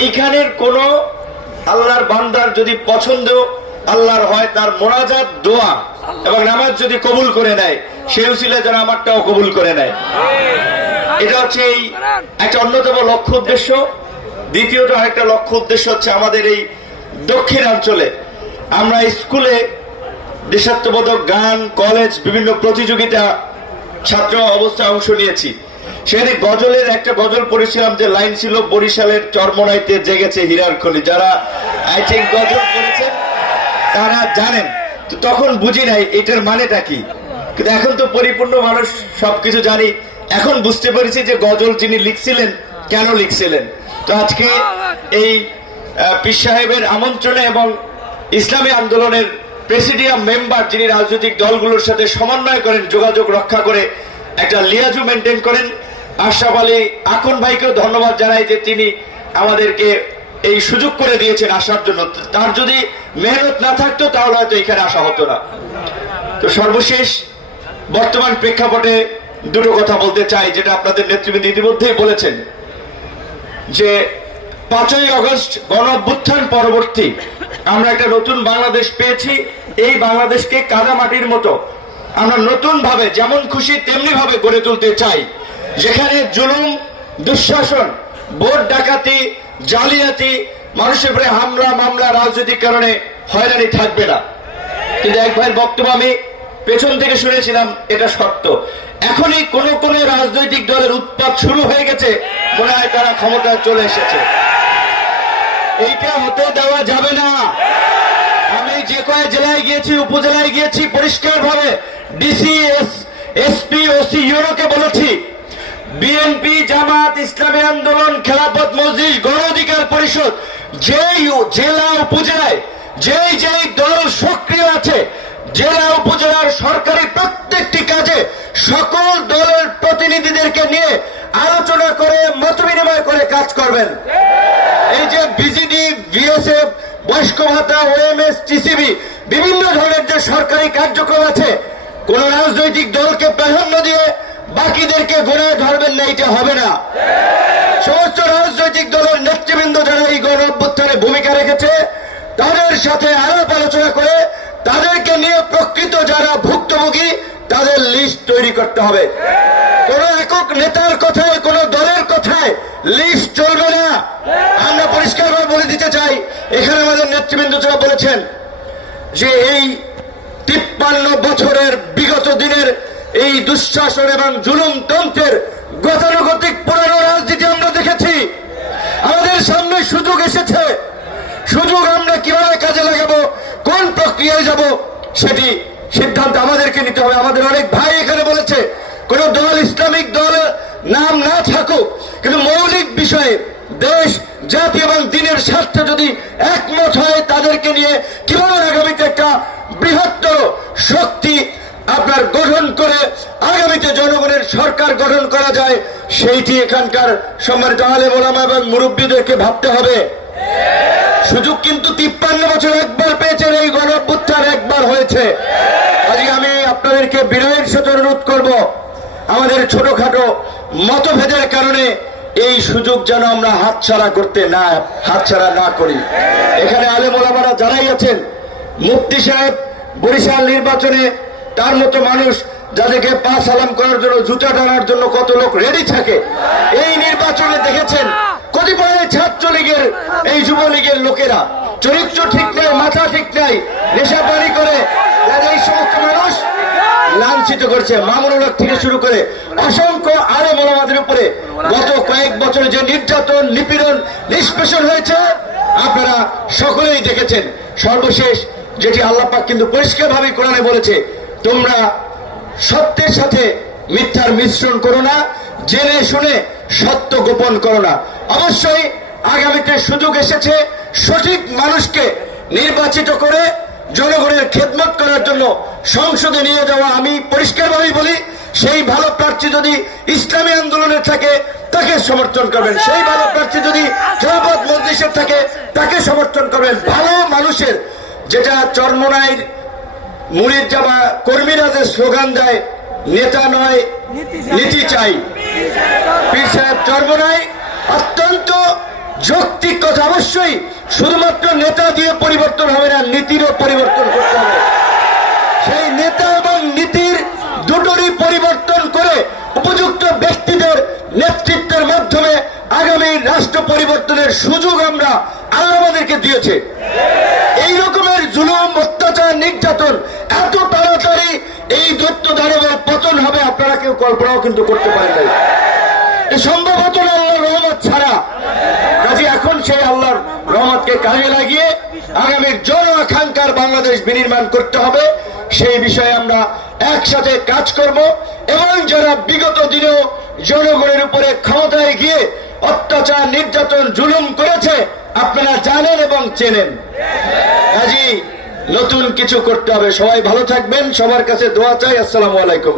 এইখানের কোন আল্লাহর বান্দার যদি পছন্দ আল্লাহর হয় তার মোনাজাত দোয়া এবং নামাজ যদি কবুল করে নেয় সে উচিলে যেন আমারটাও কবুল করে নেয় এটা হচ্ছে এই একটা অন্যতম লক্ষ্য উদ্দেশ্য দ্বিতীয়ত আরেকটা লক্ষ্য উদ্দেশ্য হচ্ছে আমাদের এই দক্ষিণাঞ্চলে আমরা স্কুলে দেশাত্মবোধক গান কলেজ বিভিন্ন প্রতিযোগিতা ছাত্র অবস্থায় অংশ নিয়েছি সেদিন গজলের একটা গজল পড়েছিলাম যে লাইন ছিল বরিশালের চরমনাইতে জেগেছে হীরার খনি যারা আই থিঙ্ক গজল করেছেন তারা জানেন তখন বুঝি নাই এটার মানেটা কি কিন্তু এখন তো পরিপূর্ণ মানুষ সবকিছু জানি এখন বুঝতে পেরেছি যে গজল যিনি লিখছিলেন কেন লিখছিলেন তো আজকে এই পীর সাহেবের আমন্ত্রণে এবং ইসলামী আন্দোলনের প্রেসিডিয়াম মেম্বার যিনি রাজনৈতিক দলগুলোর সাথে সমন্বয় করেন যোগাযোগ রক্ষা করে একটা লিয়াজু মেনটেন করেন আশরাফ আলী আখন ভাইকেও ধন্যবাদ জানাই যে তিনি আমাদেরকে এই সুযোগ করে দিয়েছেন আসার জন্য তার যদি মেহনত না থাকতো তাহলে হয়তো এখানে আসা হতো না তো সর্বশেষ বর্তমান প্রেক্ষাপটে দুটো কথা বলতে চাই যেটা আপনাদের নেতৃবৃন্দ ইতিমধ্যেই বলেছেন যে পাঁচই অগস্ট গণ অভ্যুত্থান পরবর্তী আমরা একটা নতুন বাংলাদেশ পেয়েছি এই বাংলাদেশকে কাদামাটির মতো আমরা নতুন ভাবে যেমন খুশি তেমনি ভাবে গড়ে তুলতে চাই যেখানে জুলুম দুঃশাসন ভোট ডাকাতি জালিয়াতি মানুষের উপরে হামলা মামলা রাজনৈতিক কারণে হয়রানি থাকবে না কিন্তু এক ভাইয়ের বক্তব্য আমি পেছন থেকে শুনেছিলাম এটা সত্য এখনই কোন কোন রাজনৈতিক দলের উৎপাদ শুরু হয়ে গেছে মনে হয় তারা ক্ষমতায় চলে এসেছে এইটা হতে দেওয়া যাবে না আমি যে কয় জেলায় গিয়েছি উপজেলায় গিয়েছি পরিষ্কার ভাবে ডিসি এস এসপি ওসি ইউরোকে বলেছি বিএনপি জামাত ইসলামী আন্দোলন খেলাপত মসজিদ গণ অধিকার পরিষদ যেই জেলা উপজেলায় যেই যেই দল সক্রিয় আছে জেলা উপজেলার সরকারি প্রত্যেকটি কাজে সকল দলের প্রতিনিধিদেরকে নিয়ে আলোচনা করে মত বিনিময় করে কাজ করবেন এই যে বিজিডি বিএসএফ বয়স্ক ভাতা ওএমএস টিসিবি বিভিন্ন ধরনের যে সরকারি কার্যক্রম আছে কোন রাজনৈতিক দলকে প্রাধান্য দিয়ে বাকিদেরকে গড়ে পারবেন না এটা হবে না সমস্ত রাজনৈতিক দলের নেতৃবৃন্দ যারা এই গণ অভ্যুত্থানে ভূমিকা রেখেছে তাদের সাথে আলাপ আলোচনা করে তাদেরকে নিয়ে প্রকৃত যারা ভুক্তভোগী তাদের লিস্ট তৈরি করতে হবে কোন একক নেতার কথায় কোন দলের কথায় লিস্ট চলবে না আমরা পরিষ্কারভাবে বলে দিতে চাই এখানে আমাদের নেতৃবৃন্দ যারা বলেছেন যে এই তিপ্পান্ন বছরের বিগত দিনের এই দুঃশাসন এবং জুলুমতন্ত্রের গতানুগতিক পুরানো রাজনীতি আমরা দেখেছি আমাদের সামনে সুযোগ এসেছে সুযোগ আমরা কিভাবে কাজে লাগাবো কোন প্রক্রিয়ায় যাব সেটি সিদ্ধান্ত আমাদেরকে নিতে হবে আমাদের অনেক ভাই এখানে বলেছে কোন দল ইসলামিক দল নাম না থাকুক কিন্তু মৌলিক বিষয়ে দেশ জাতি এবং দিনের স্বার্থে যদি একমত হয় তাদেরকে নিয়ে কিভাবে আগামীতে একটা বৃহত্তর শক্তি আপনার গঠন করে আগামীতে জনগণের সরকার গঠন করা যায় সেইটি এখানকার সম্মানিত আলে মোলামা এবং মুরব্বীদেরকে ভাবতে হবে সুযোগ কিন্তু তিপ্পান্ন বছর একবার পেয়েছেন এই গণ একবার হয়েছে আজকে আমি আপনাদেরকে বিনয়ের সাথে অনুরোধ করব আমাদের ছোটখাটো মতভেদের কারণে এই সুযোগ যেন আমরা হাতছাড়া করতে না হাতছাড়া না করি এখানে আলেমোলামারা যারাই আছেন মুফতি সাহেব বরিশাল নির্বাচনে তার মতো মানুষ যাদেরকে পা সালাম করার জন্য জুতা টানার জন্য কত লোক রেডি থাকে এই নির্বাচনে দেখেছেন কতিপয় ছাত্রলীগের এই যুবলীগের লোকেরা চরিত্র ঠিক নাই মাথা ঠিক নাই নেশা পানি করে এই সমস্ত মানুষ লাঞ্ছিত করছে মামুনুল থেকে শুরু করে অসংখ্য আরো মনোবাদের উপরে গত কয়েক বছরে যে নির্যাতন নিপীড়ন নিষ্পেষণ হয়েছে আপনারা সকলেই দেখেছেন সর্বশেষ যেটি আল্লাপাক কিন্তু পরিষ্কারভাবে কোরআনে বলেছে তোমরা সত্যের সাথে মিথ্যার মিশ্রণ করো না জেনে শুনে সত্য গোপন করো না অবশ্যই আগামীতে সুযোগ এসেছে সঠিক মানুষকে নির্বাচিত করে জনগণের খেদমত করার জন্য সংসদে নিয়ে যাওয়া আমি পরিষ্কারভাবে বলি সেই ভালো প্রার্থী যদি ইসলামী আন্দোলনের থাকে তাকে সমর্থন করবেন আচ্ছা। সেই ভালো প্রার্থী যদি আচ্ছা। জনপদ মন্ত্রিসের থাকে তাকে সমর্থন করবেন ভালো মানুষের যেটা চর্মনায় মুড়ির জামা কর্মীরা যে স্লোগান দেয় নেতা নয় নীতি চাই পীর সাহেব চর্ম নয় অত্যন্ত যৌক্তিক কথা অবশ্যই শুধুমাত্র নেতা দিয়ে পরিবর্তন হবে না নীতিরও পরিবর্তন করতে হবে সেই নেতা এবং নীতির দুটোরই পরিবর্তন করে উপযুক্ত ব্যক্তিদের নেতৃত্বের মাধ্যমে আগামী রাষ্ট্র পরিবর্তনের সুযোগ আমরা আল্লাহ আমাদেরকে দিয়েছে কেউ কল্পনাও কিন্তু করতে পারেন নাই এই সম্ভব হতো না আল্লাহ রহমত ছাড়া কাজে এখন সেই আল্লাহর রহমতকে কাজে লাগিয়ে আগামীর জন আকাঙ্ক্ষার বাংলাদেশ বিনির্মাণ করতে হবে সেই বিষয়ে আমরা একসাথে কাজ করব এবং যারা বিগত দিনেও জনগণের উপরে ক্ষমতায় গিয়ে অত্যাচার নির্যাতন জুলুম করেছে আপনারা জানেন এবং চেনেন কাজী নতুন কিছু করতে হবে সবাই ভালো থাকবেন সবার কাছে দোয়া চাই আসসালামু আলাইকুম